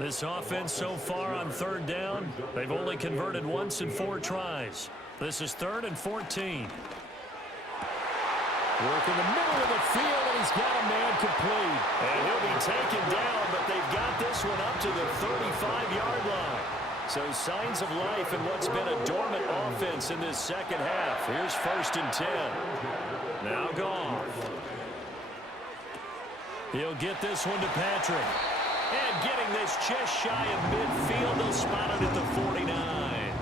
This offense so far on third down, they've only converted once in 4 tries. This is 3rd and 14. Work in the middle of the field, and he's got a man complete. And he'll be taken down, but they've got this one up to the 35-yard line. So signs of life in what's been a dormant offense in this second half. Here's 1st and 10. Now Goff. He'll get this one to Patrick. And getting this just shy of midfield, they'll spot it at the 49.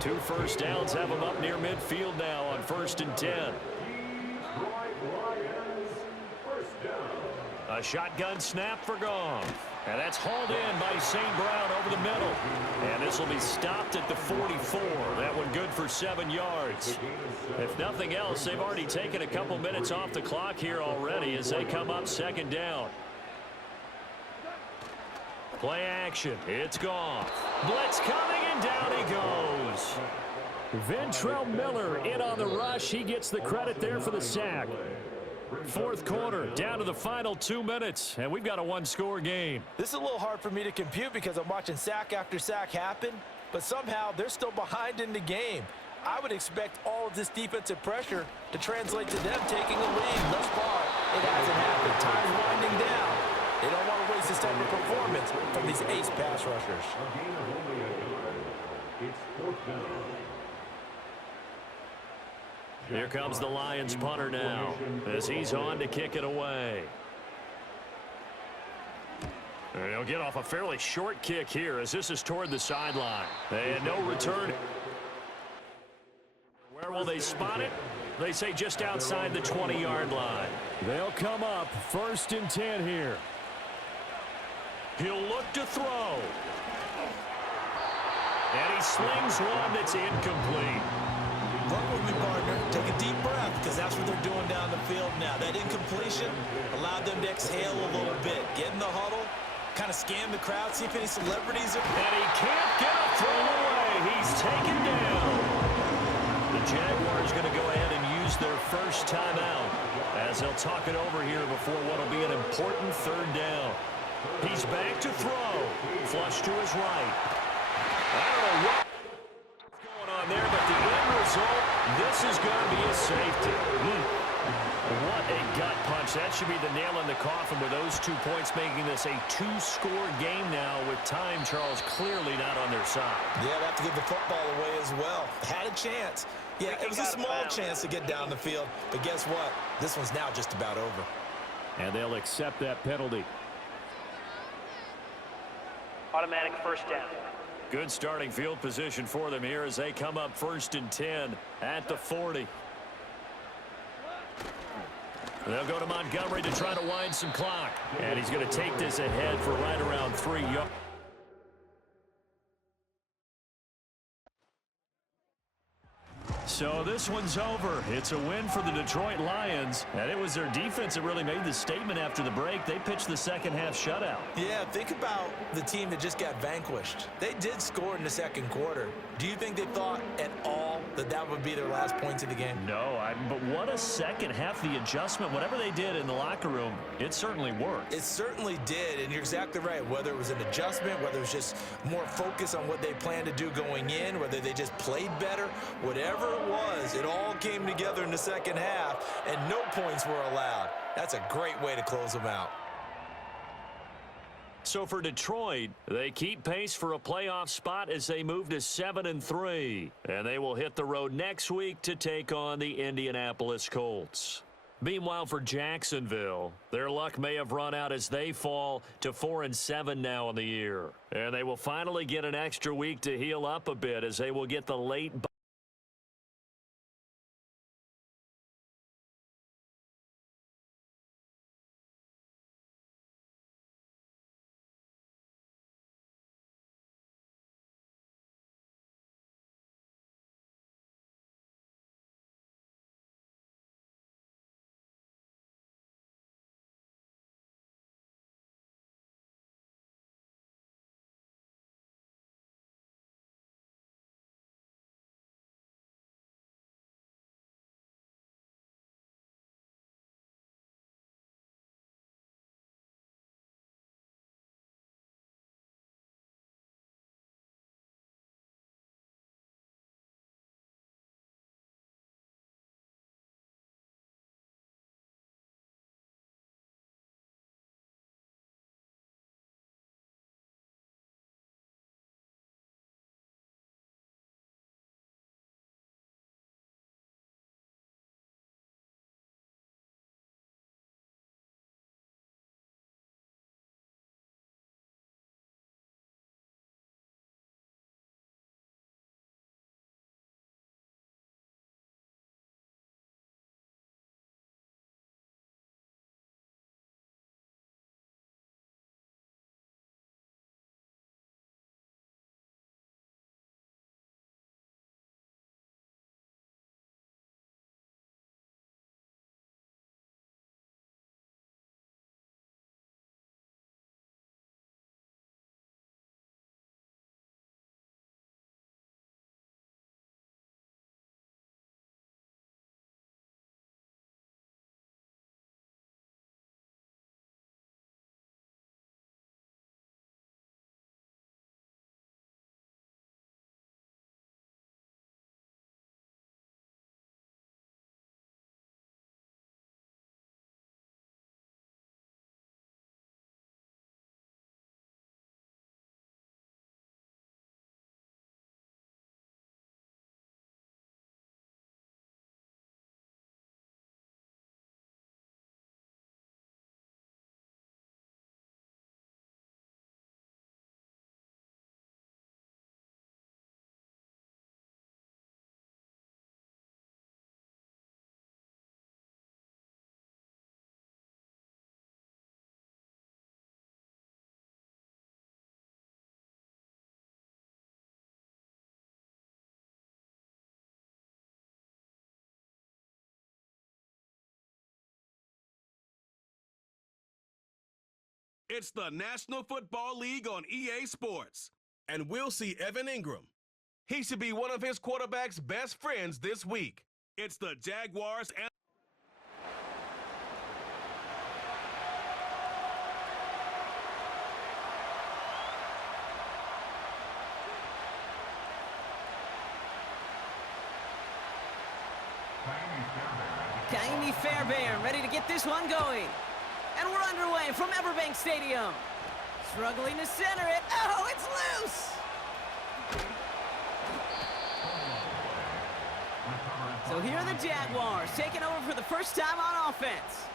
2 first downs have them up near midfield now on 1st and 10. A shotgun snap for Goff. And that's hauled in by St. Brown over the middle. And this will be stopped at the 44. That one good for 7 yards. If nothing else, they've already taken a couple minutes off the clock here already as they come up 2nd down. Play action. It's Goff. Blitz coming, and down he goes. Ventrell Miller in on the rush. He gets the credit there for the sack. 4th quarter, down to the final 2 minutes, and we've got a 1-score game. This is a little hard for me to compute because I'm watching sack after sack happen, but somehow they're still behind in the game. I would expect all of this defensive pressure to translate to them taking a lead. Thus far, it hasn't happened. Time's winding down. They don't want to waste this type of performance from these ace pass rushers. Here comes the Lions punter now as he's on to kick it away. And he'll get off a fairly short kick here as this is toward the sideline. And no return. Where will they spot it? They say just outside the 20-yard line. They'll come up 1st and 10 here. He'll look to throw. And he slings one that's incomplete. Run with me, partner. Take a deep breath, because that's what they're doing down the field now. That incompletion allowed them to exhale a little bit. Get in the huddle, kind of scan the crowd, see if any celebrities are... And he can't get a throw away. He's taken down. The Jaguars going to go ahead and use their first timeout as they'll talk it over here before what will be an important 3rd down. He's back to throw. Flush to his right. I don't know what's going on there, but the end result, this is going to be a safety. What a gut punch. That should be the nail in the coffin with those 2 points, making this a 2-score game now with time, Charles, clearly not on their side. Yeah, they have to give the football away as well. Had a chance. Yeah, it was a small chance to get down the field, but guess what? This one's now just about over. And they'll accept that penalty. Automatic 1st down. Good starting field position for them here as they come up 1st and 10 at the 40. They'll go to Montgomery to try to wind some clock. And he's going to take this ahead for right around 3 yards. So this one's over. It's a win for the Detroit Lions, and it was their defense that really made the statement after the break. They pitched the 2nd half shutout. Yeah, think about the team that just got vanquished. They did score in the 2nd quarter. Do you think they thought at all that that would be their last points of the game? No, but what a second half. The adjustment, whatever they did in the locker room, it certainly worked. It certainly did, and you're exactly right. Whether it was an adjustment, whether it was just more focus on what they planned to do going in, whether they just played better, whatever it was, it all came together in the 2nd half, and no points were allowed. That's a great way to close them out. So for Detroit, they keep pace for a playoff spot as they move to 7-3. And they will hit the road next week to take on the Indianapolis Colts. Meanwhile, for Jacksonville, their luck may have run out as they fall to 4-7 now in the year. And they will finally get an extra week to heal up a bit as they will get the late It's the National Football League on EA Sports. And we'll see Evan Ingram. He should be one of his quarterback's best friends this week. It's the Jaguars and... Kaimi Fairbairn ready to get this one going. And we're underway from Everbank Stadium. Struggling to center it. Oh, it's loose! So here are the Jaguars taking over for the first time on offense.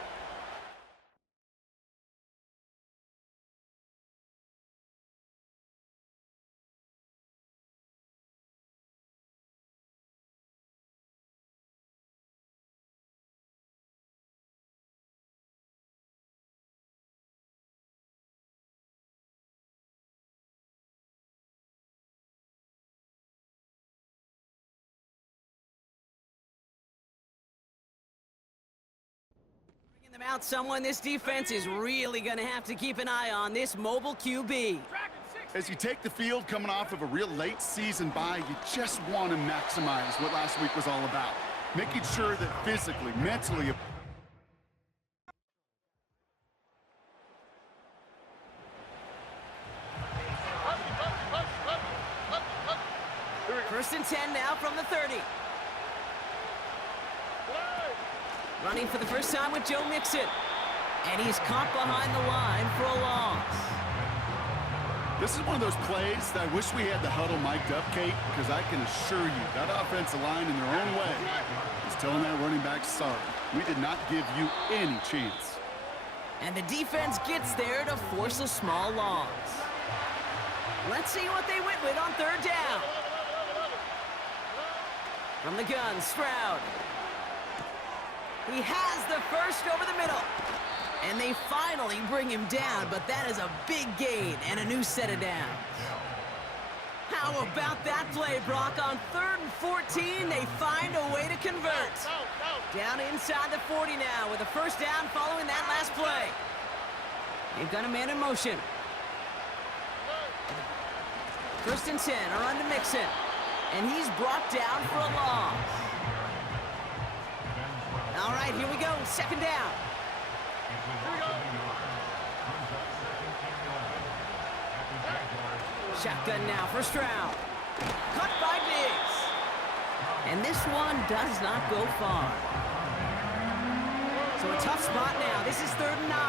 Them out, someone this defense is really going to have to keep an eye on, this mobile QB. As you take the field coming off of a real late season bye, you just want to maximize what last week was all about. Making sure that physically, mentally... First and 10 now from the 30. Running for the first time with Joe Mixon. And he's caught behind the line for a loss. This is one of those plays that I wish we had the huddle mic'd up, Kate, because I can assure you that offensive line in their own way is telling that running back, sorry, we did not give you any chance. And the defense gets there to force a small loss. Let's see what they went with on third down. From the gun, Stroud. He has the first over the middle. And they finally bring him down, but that is a big gain and a new set of downs. How about that play, Brock? On 3rd and 14, they find a way to convert. Down inside the 40 now with a first down following that last play. They've got a man in motion. First and 10, a run to Mixon. And he's brought down for a loss. All right, here we go. Second down. Shotgun now for Stroud. Cut by Diggs. And this one does not go far. So a tough spot now. This is 3rd and 9.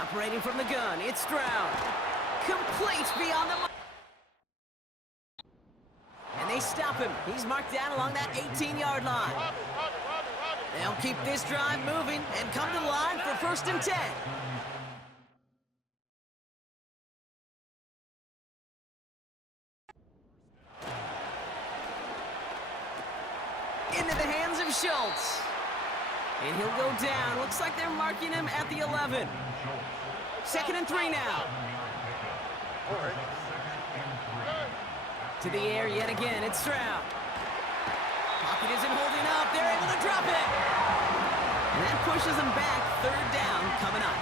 Operating from the gun, it's Stroud. Complete beyond the... And they stop him. He's marked down along that 18-yard line. They'll keep this drive moving and come to the line for 1st and 10. Into the hands of Schultz. And he'll go down. Looks like they're marking him at the 11. 2nd and 3 now. To the air yet again, it's Stroud. Pocket isn't holding up, they're able to drop it! And that pushes them back, 3rd down coming up.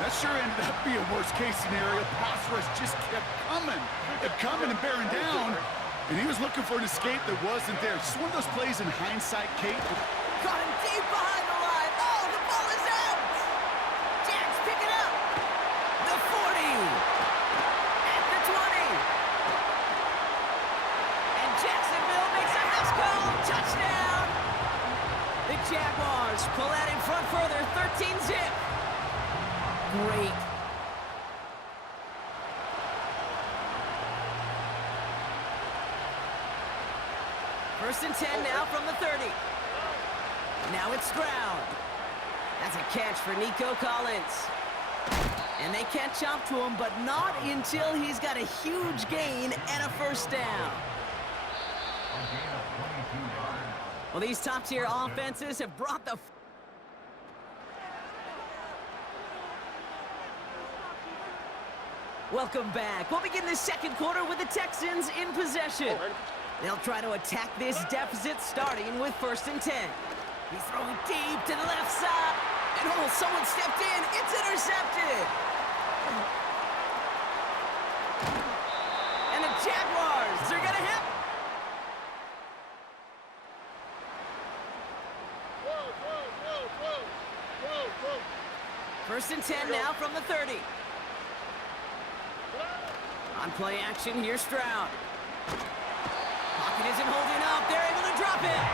That sure ended up being worst-case scenario. Pass rush just kept coming and bearing down. And he was looking for an escape that wasn't there. Just one of those plays in hindsight, Kate. Got him deep behind the line. Oh, the ball is out! Jags pick it up. The 40. At the 20. And Jacksonville makes a house call. Touchdown! The Jaguars pull that in front further. 13-zip. Great. First and 10 now from the 30. Now it's Stroud. That's a catch for Nico Collins. And they catch up to him, but not until he's got a huge gain and a first down. Well, these top-tier offenses have brought the... Welcome back. We'll begin the second quarter with the Texans in possession. They'll try to attack this deficit starting with 1st and 10. He's throwing deep to the left side. And someone stepped in. It's intercepted. And the Jaguars are going to hit. First and 10 now from the 30. On play action, here's Stroud. Pocket isn't holding up. They're able to drop it.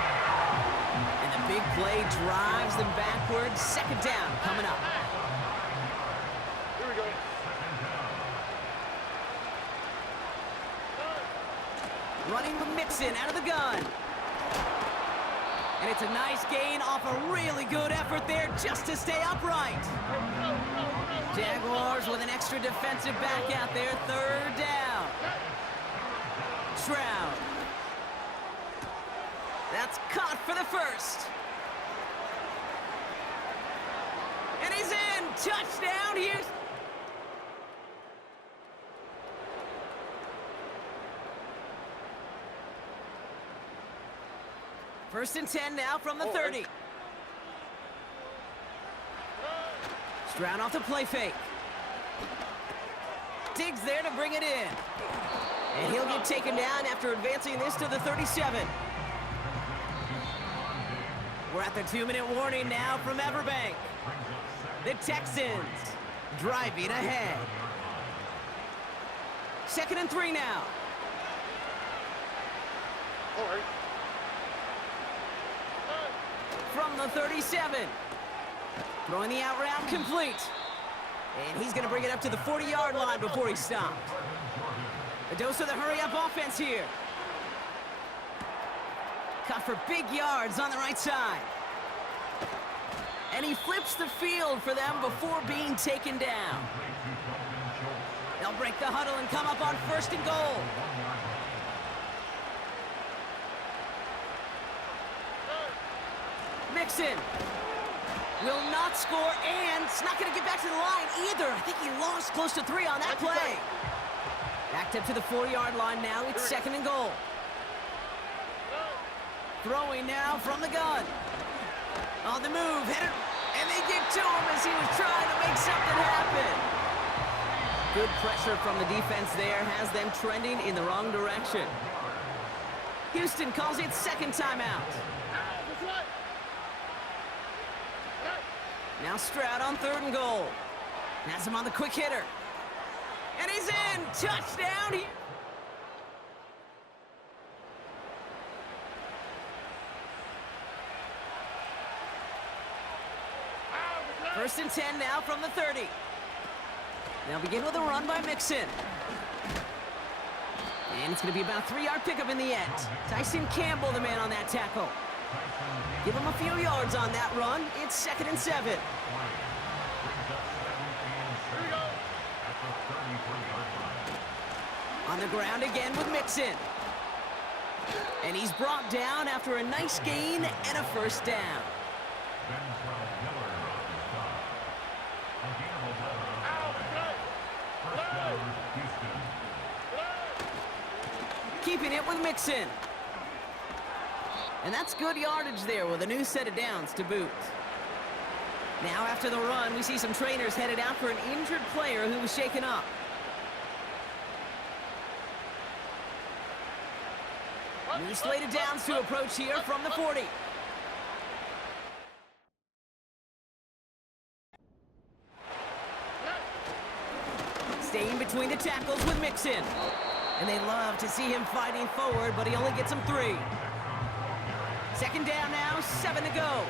And the big play drives them backwards. 2nd down coming up. Here we go. Running with Mixon out of the gun. And it's a nice gain off a really good effort there just to stay upright. Jaguars with an extra defensive back out there. 3rd down. Stroud. That's caught for the 1st. And he's in. Touchdown. Here's... First and 10 now from the 30. Stroud off the play fake. Diggs there to bring it in. And he'll get taken down after advancing this to the 37. We're at the 2-minute warning now from Everbank. The Texans driving ahead. 2nd and 3 now. All right. From the 37. Throwing the out route complete. And he's going to bring it up to the 40-yard line before he stopped. A dose of the hurry-up offense here. Cut for big yards on the right side. And he flips the field for them before being taken down. They'll break the huddle and come up on 1st and goal. Mixon will not score, and it's not going to get back to the line either. I think he lost close to 3 on that play. Backed up to the 40-yard line now. It's 2nd and goal. Throwing now from the gun. On the move, headed, and they get to him as he was trying to make something happen. Good pressure from the defense there has them trending in the wrong direction. Houston calls it 2nd timeout. Now Stroud on 3rd and goal. Has him on the quick hitter. And he's in! Touchdown! First and 10 now from the 30. They'll begin with a run by Mixon. And it's going to be about a 3-yard pickup in the end. Tyson Campbell, the man on that tackle. Give him a few yards on that run. It's 2nd and 7. On the ground again with Mixon. And he's brought down after a nice gain and a 1st down. Keeping it with Mixon. And that's good yardage there with a new set of downs to boot. Now after the run, we see some trainers headed out for an injured player who was shaken up. New slate of downs to approach here from the 40. Staying between the tackles with Mixon. And they love to see him fighting forward, but he only gets them 3. 2nd down now, 7 to go.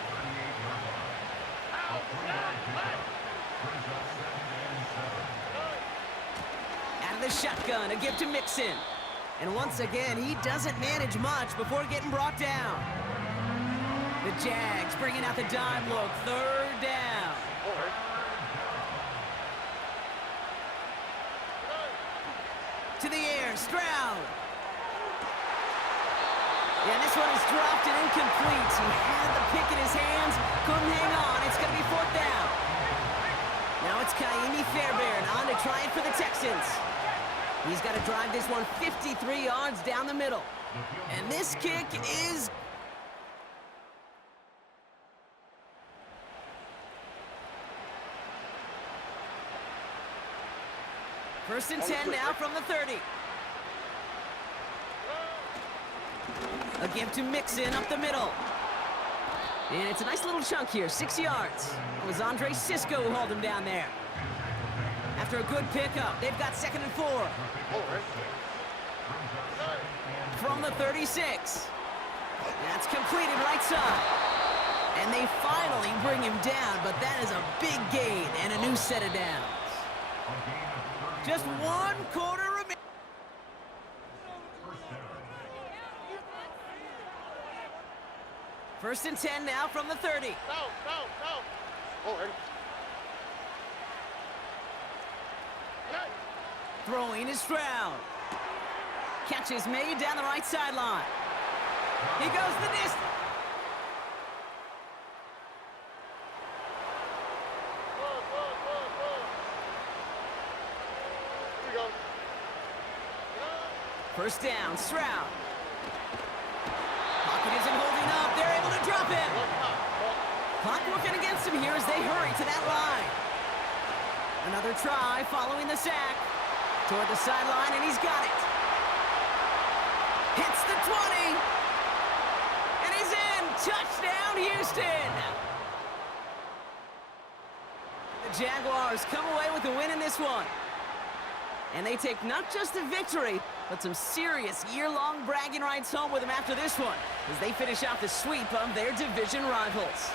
Out of the shotgun, a give to Mixon. And once again, he doesn't manage much before getting brought down. The Jags bringing out the dime look, 3rd down. To the air, Stroud. Yeah, this one is dropped and incomplete. He had the pick in his hands, couldn't hang on. It's going to be 4th down. Now it's Kaimi Fairbairn on to try it for the Texans. He's got to drive this one 53 yards down the middle. And this kick is... First and 10 now from the 30. A give to Mixon up the middle. And it's a nice little chunk here, 6 yards. It was Andre Sisco who hauled him down there. After a good pickup, they've got 2nd and 4. From the 36. That's completed right side. And they finally bring him down, but that is a big gain and a new set of downs. Just 1 quarter remaining. First and 10 now from the 30. Throwing is Stroud. Catch is made down the right sideline. He goes the distance. First down, Stroud. Pocket isn't holding up. They're able to drop him. Clock working against him here as they hurry to that line. Another try following the sack. Toward the sideline, and he's got it. Hits the 20. And he's in. Touchdown, Houston. The Jaguars come away with the win in this one. And they take not just a victory, but some serious year-long bragging rights home with them after this one, as they finish out the sweep of their division rivals.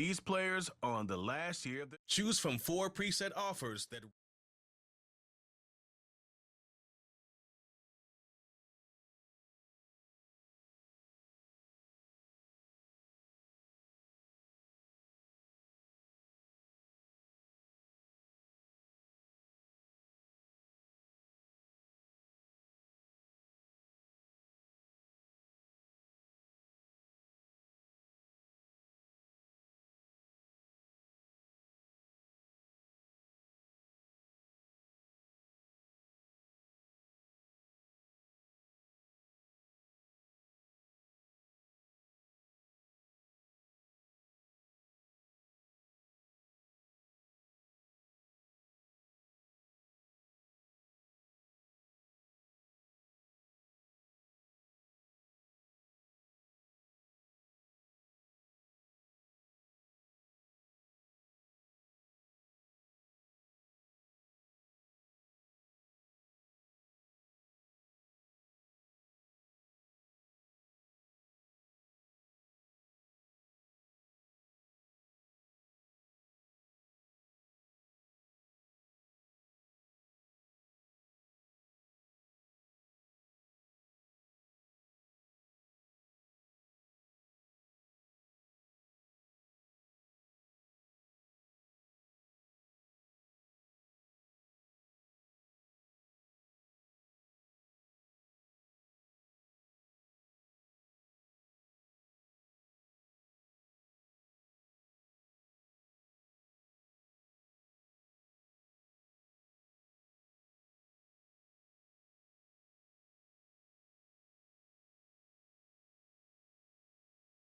these players are on the last year of the... Choose from 4 preset offers that...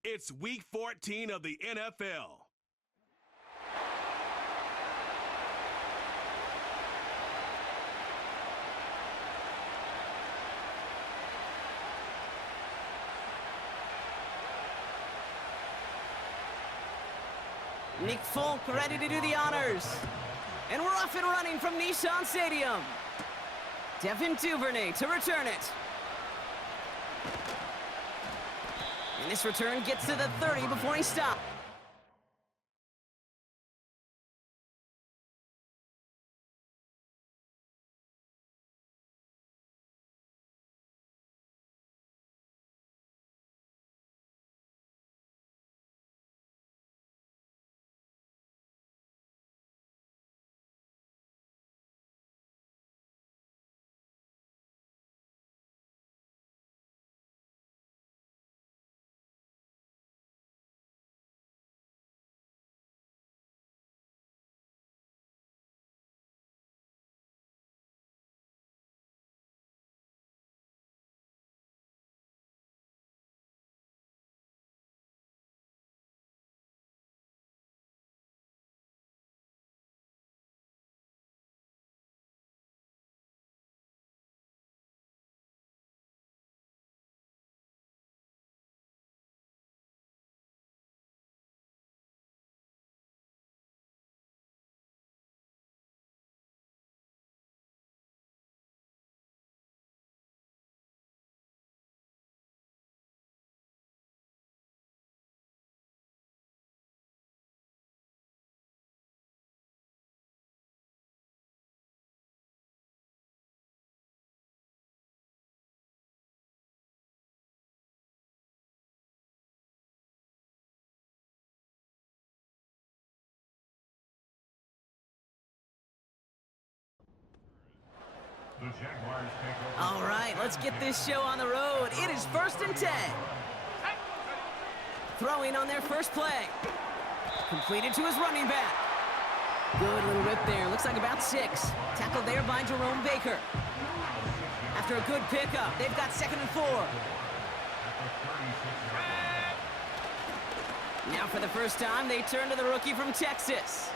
It's Week 14 of the NFL. Nick Folk ready to do the honors. And we're off and running from Nissan Stadium. Devin Duvernay to return it. And this return gets to the 30 before he stops. All right, let's get this show on the road. It is 1st and 10. Throwing on their first play. Completed to his running back. Good little rip there. Looks like about 6. Tackled there by Jerome Baker. After a good pickup, they've got 2nd and 4. Now for the first time, they turn to the rookie from Texas.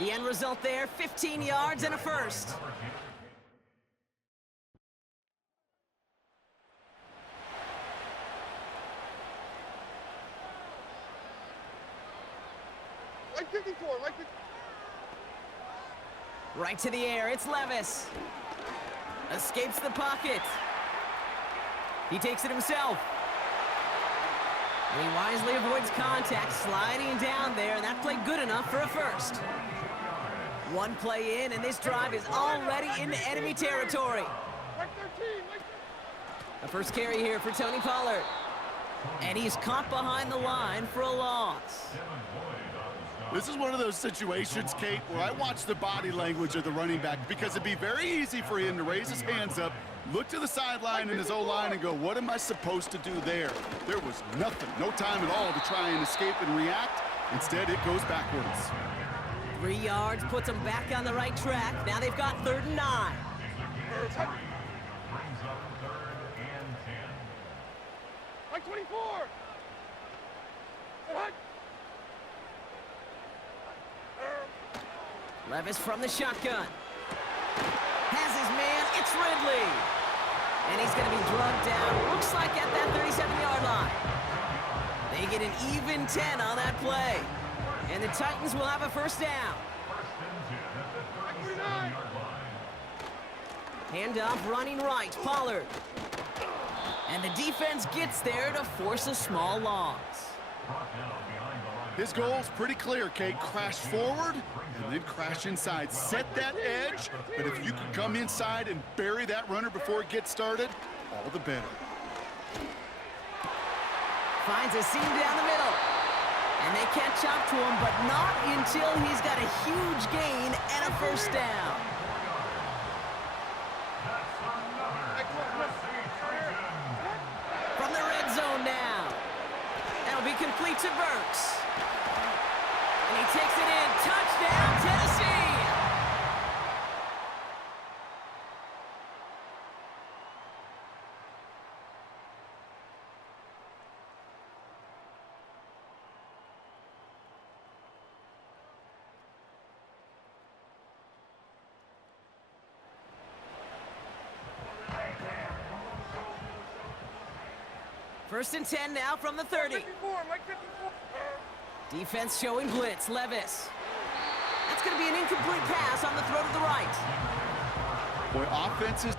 The end result there, 15 yards and a first. Right to the air, it's Levis. Escapes the pocket. He takes it himself. And he wisely avoids contact, sliding down there, and that played good enough for a first. One play in, and this drive is already into enemy territory. A first carry here for Tony Pollard. And he's caught behind the line for a loss. This is one of those situations, Kate, where I watch the body language of the running back because it'd be very easy for him to raise his hands up, look to the sideline in his O-line and go, what am I supposed to do there? There was nothing, no time at all to try and escape and react. Instead, it goes backwards. 3 yards puts them back on the right track. Now they've got 3rd and 9. Like 24. Levis from the shotgun. Has his man, it's Ridley. And he's going to be drugged down, looks like at that 37-yard line. They get an even 10 on that play. And the Titans will have a first down. Handoff running right, Pollard. And the defense gets there to force a small loss. His goal's pretty clear, Kate. Crash forward and then crash inside. Set that edge, but if you can come inside and bury that runner before it gets started, all the better. Finds a seam down the middle. And they catch up to him, but not until he's got a huge gain and a first down. From the red zone now. That'll be complete to Burks. And he takes it in. Touchdown, Tennessee! First and 10 now from the 30. 54, like 54. Defense showing blitz. Levis. That's going to be an incomplete pass on the throw to the right. Boy, offenses.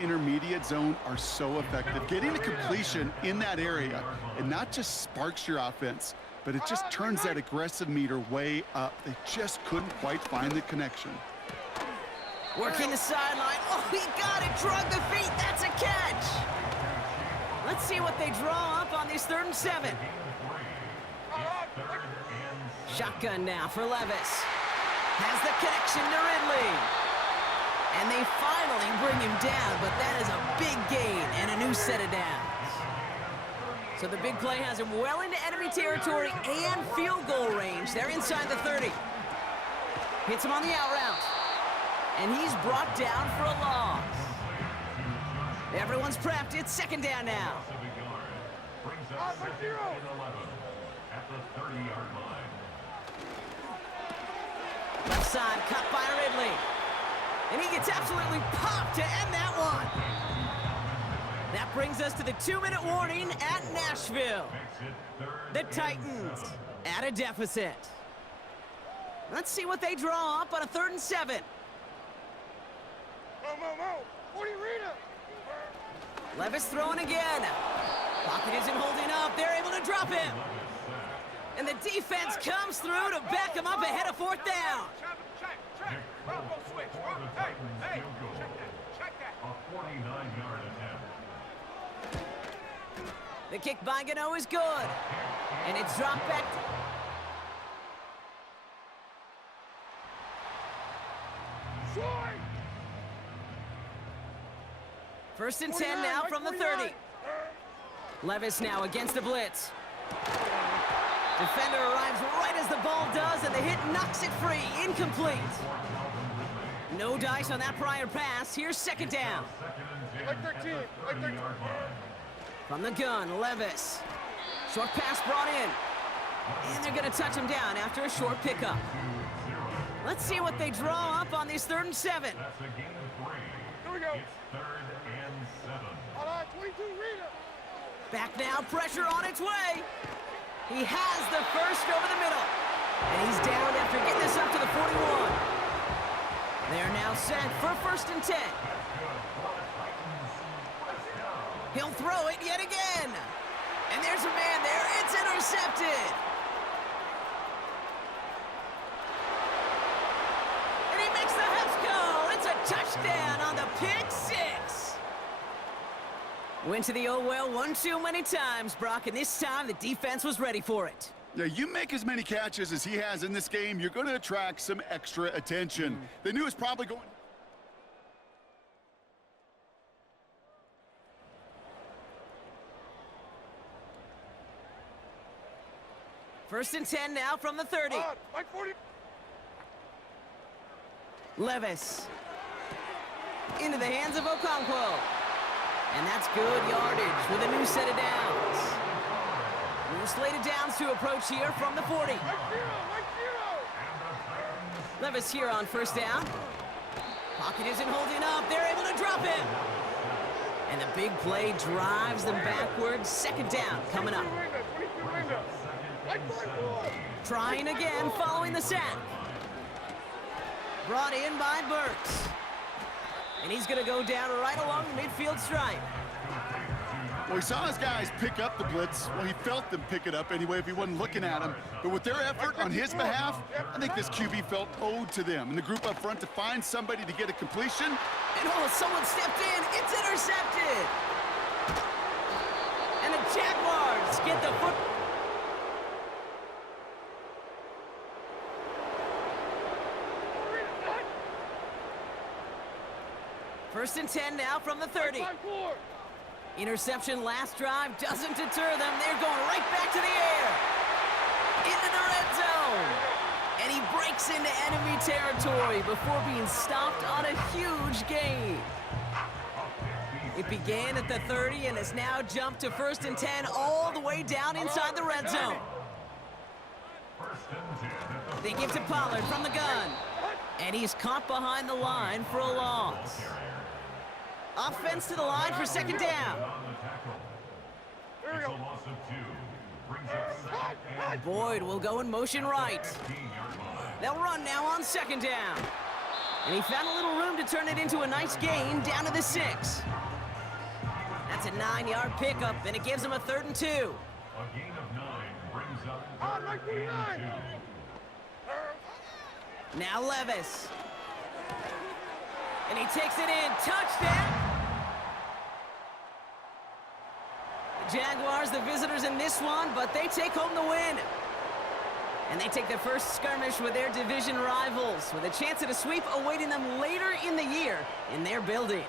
Intermediate zone are so effective. Getting a completion in that area, it not just sparks your offense, but it just turns that aggressive meter way up. They just couldn't quite find the connection. Working the sideline. Oh, he got it. Drug the feet. That's a catch. Let's see what they draw up on this 3rd and 7. Shotgun now for Levis. Has the connection to Ridley. And they finally bring him down, but that is a big gain and a new set of downs. So the big play has him well into enemy territory and field goal range. They're inside the 30. Hits him on the out route. And he's brought down for a loss. Everyone's prepped. It's 2nd down now. Left side cut by Ridley. And he gets absolutely popped to end that one. That brings us to the 2-minute warning at Nashville. The Titans at a deficit. Let's see what they draw up on a 3rd and 7. Levis throwing again. Pocket isn't holding up. They're able to drop him. And the defense comes through to back him up ahead of 4th down. The kick by Gano is good. And it's dropped back. First and 10 now from the 30. Levis now against the blitz. Defender arrives right as the ball does, and the hit knocks it free. Incomplete. No dice on that prior pass. Here's second down. Like 13. Like 13. From the gun, Levis. Short pass brought in. And they're going to touch him down after a short pickup. Let's see what they draw up on this 3rd and 7. Here we go. All right, 22, read it. Back now, pressure on its way. He has the first over the middle. And he's down after getting this up to the 41. They're now set for 1st and 10. He'll throw it yet again. And there's a man there. It's intercepted. And he makes the Huffs go. It's a touchdown on the pick 6. Went to the oh well one too many times, Brock, and this time the defense was ready for it. Yeah, you make as many catches as he has in this game, you're going to attract some extra attention. They knew it was probably going... First and 10 now from the 30. Like 40. Levis. Into the hands of Okonkwo. And that's good yardage with a new set of downs. New slated downs to approach here from the 40. Like 0. Levis here on 1st down. Pocket isn't holding up. They're able to drop him. And the big play drives them backwards. 2nd down coming up. 22 window. Like 44. Trying again following the sack. Brought in by Burks. And he's going to go down right along the midfield stripe. Well, he saw his guys pick up the blitz. Well, he felt them pick it up anyway if he wasn't looking at him. But with their effort on his behalf, I think this QB felt owed to them. And the group up front to find somebody to get a completion. And oh, someone stepped in. It's intercepted. And the Jaguars get the foot. First and 10 now from the 30. Interception last drive doesn't deter them. They're going right back to the air. Into the red zone. And he breaks into enemy territory before being stopped on a huge gain. It began at the 30 and has now jumped to 1st and 10 all the way down inside the red zone. They give to Pollard from the gun. And he's caught behind the line for a loss. Offense to the line for 2nd down. Boyd will go in motion right. They'll run now on 2nd down. And he found a little room to turn it into a nice gain down to the 6. That's a 9-yard pickup, and it gives him a 3rd and 2. A gain of 9 brings up 3rd and 2. Now Levis. And he takes it in. Touchdown! The Jaguars, the visitors in this one, but they take home the win. And they take their first skirmish with their division rivals, with a chance at a sweep awaiting them later in the year in their building.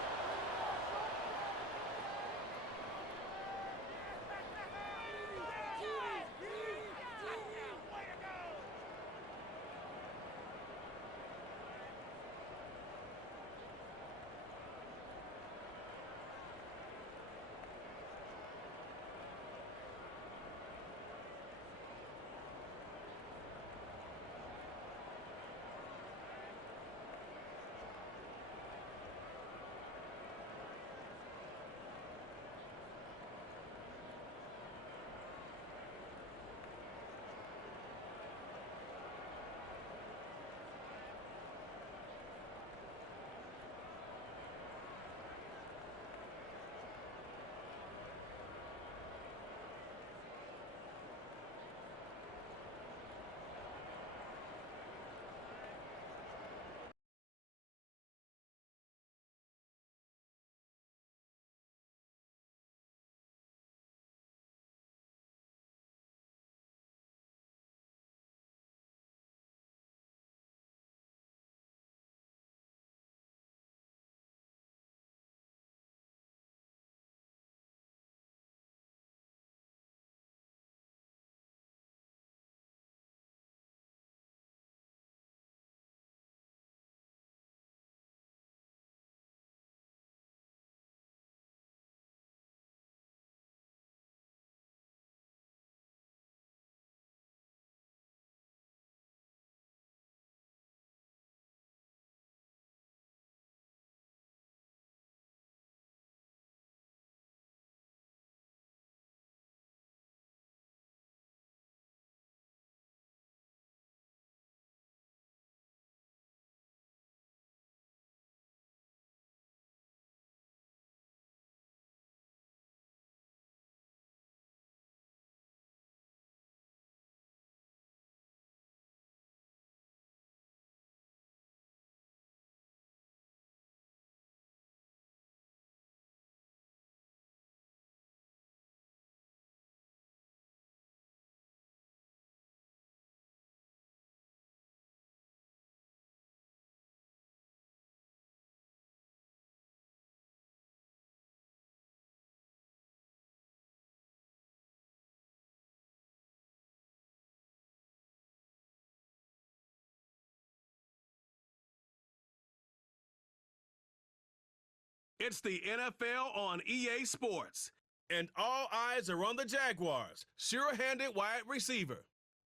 It's the NFL on EA Sports, and all eyes are on the Jaguars' sure-handed wide receiver.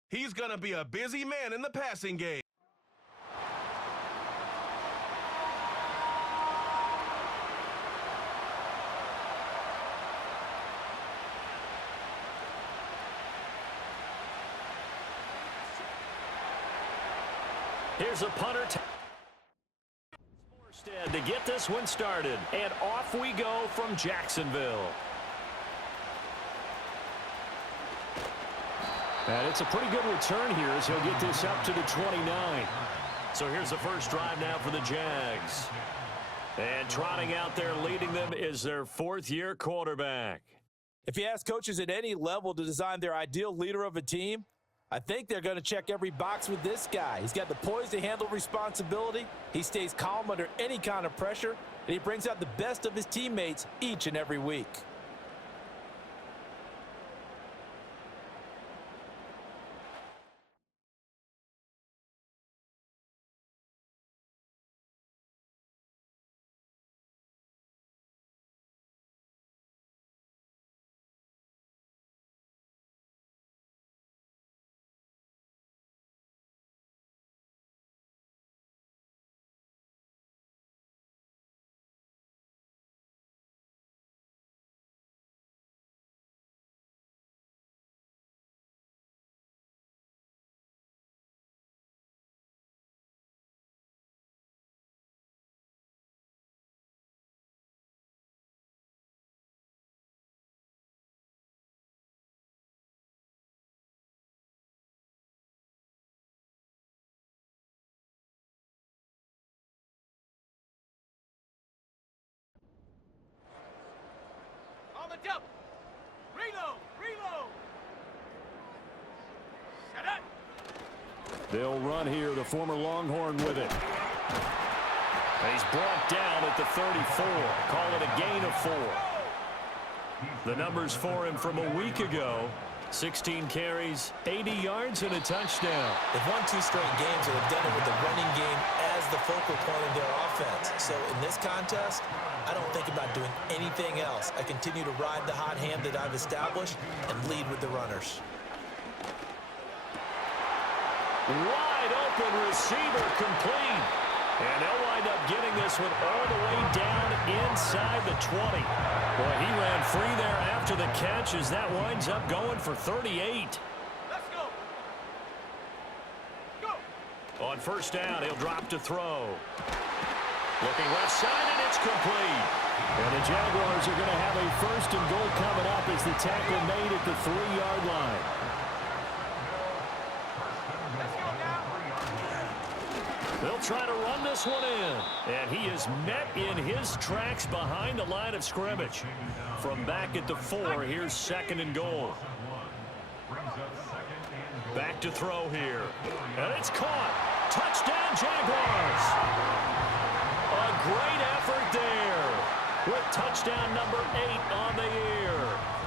He's going to be a busy man in the passing game. Here's a punter. To get this one started, and off we go from Jacksonville. And it's a pretty good return here as he'll get this up to the 29. So here's the first drive now for the Jags. And trotting out there leading them is their fourth-year quarterback. If you ask coaches at any level to design their ideal leader of a team, I think they're going to check every box with this guy. He's got the poise to handle responsibility. He stays calm under any kind of pressure, and he brings out the best of his teammates each and every week. On the double. Reload. Reload. Set up. They'll run here, the former Longhorn with it. And he's brought down at the 34. Call it a gain of 4. The numbers for him from a week ago. 16 carries, 80 yards, and a touchdown. They've won 2 straight games and have done it with the running game as the focal point of their offense. So in this contest, I don't think about doing anything else. I continue to ride the hot hand that I've established and lead with the runners. Wide open receiver complete. And they'll wind up getting this one all the way down inside the 20. Boy, he ran free there after the catch as that winds up going for 38. Let's go. Go. On first down, he'll drop to throw. Looking left side, and it's complete. And the Jaguars are going to have a first and goal coming up as the tackle made at the 3-yard line. They'll try to run this one in. And he is met in his tracks behind the line of scrimmage. From back at the 4, here's second and goal. Back to throw here. And it's caught. Touchdown, Jaguars. A great effort there. With touchdown number 8 on the year.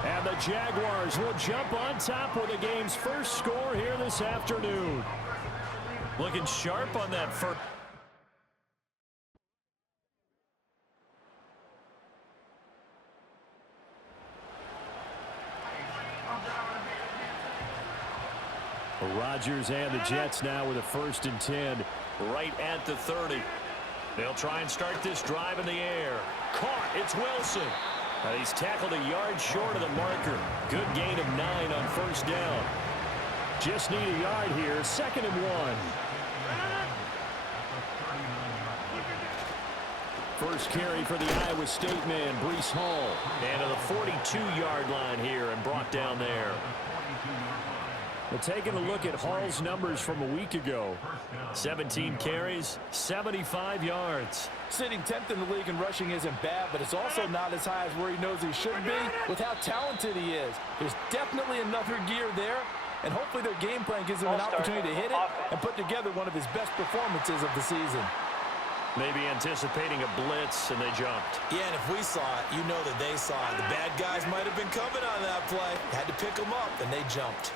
And the Jaguars will jump on top with the game's first score here this afternoon. Looking sharp on that first. Rodgers and the Jets now with a 1st and 10 right at the 30. They'll try and start this drive in the air. Caught. It's Wilson. And he's tackled a yard short of the marker. Good gain of 9 on first down. Just need a yard here. 2nd and 1. First carry for the Iowa State man, Breece Hall. And to the 42-yard line here and brought down there. Well, taking a look at Hall's numbers from a week ago. 17 carries, 75 yards. Sitting 10th in the league in rushing isn't bad, but it's also not as high as where he knows he should be with how talented he is. There's definitely another gear there, and hopefully their game plan gives him an opportunity to hit it and put together one of his best performances of the season. Maybe anticipating a blitz, and they jumped. Yeah, and if we saw it, you know that they saw it. The bad guys might have been coming on that play. Had to pick them up, and they jumped.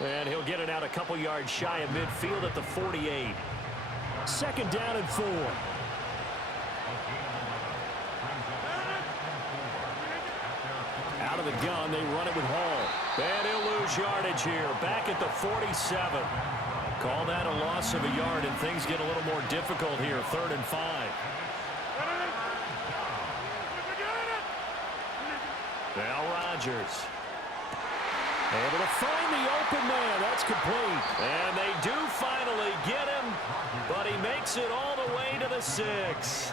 And he'll get it out a couple yards shy of midfield at the 48. 2nd down and 4. of the gun. They run it with Hall. And he'll lose yardage here. Back at the 47. Call that a loss of a yard, and things get a little more difficult here. 3rd and 5. Now Rodgers. Able to find the open man. That's complete. And they do finally get him, but he makes it all the way to the 6.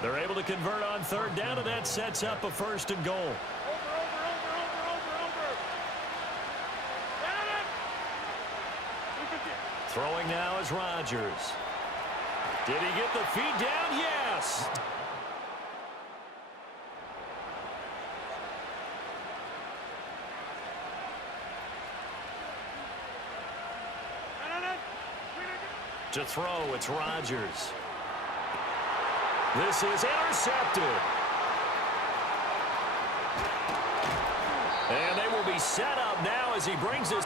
They're able to convert on 3rd down, and that sets up a 1st and goal. Throwing now is Rodgers. Did he get the feet down? Yes. To throw, it's Rodgers. This is intercepted. And they will be set up now as he brings us.